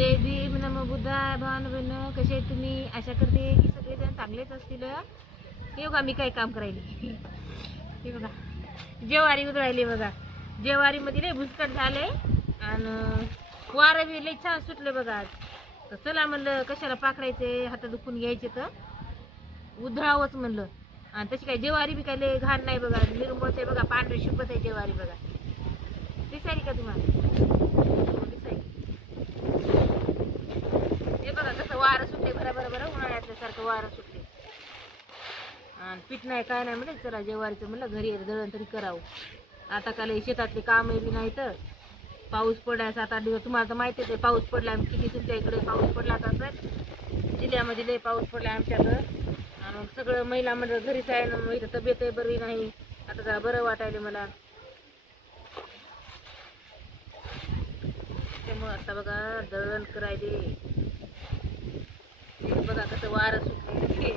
जय भीम नमो बुद्धाय भावानो बहिणो, कसे आहे तुम्ही? आशा करते की सगळेजण चांगलेच असतील. हे बघा मी काय काम करायले, हे बघा ज्वारी उधळायली बघा. ज्वारीमध्ये लय भुसकट झाले आणि वारं बी लय छान सुटले बघा आज. तर चला म्हणलं कशाला पाखडायचे, हात दुखून घ्यायचे तर उधळावंच म्हणलं. आणि तशी काय ज्वारी बी काय लय घाण नाही बघा, निर्मळच आहे बघा, पांढरी शुभ्रत आहे ज्वारी बघा. दिसायली का तुम्हाला? हे बघा कसं वारं सुटले, बरं उन्हाळ्यातल्यासारखं वारं सुटले. आणि पीठ नाही काय नाही म्हणलं, चला जेवारीचं म्हणलं घरी दळण तरी करावं. आता काल शेतातले काम बी नाही तर पाऊस पडलाय 7-8 दिवस. तुम्हाला तर माहितीच आहे पाऊस पडलाय किती. तुमच्या इकडे पाऊस पडलाच असेल, जिल्ह्यामध्ये लय पाऊस पडलाय आमच्याकडं. आणि मग सगळं महिला मंडळ घरीच आहे ना, मग इथं तब्येत आहे बरी नाही. आता जरा बरं वाटायले मला, त्यामुळं आता बघा दळण करायले. बघा कसं वारं सुटले.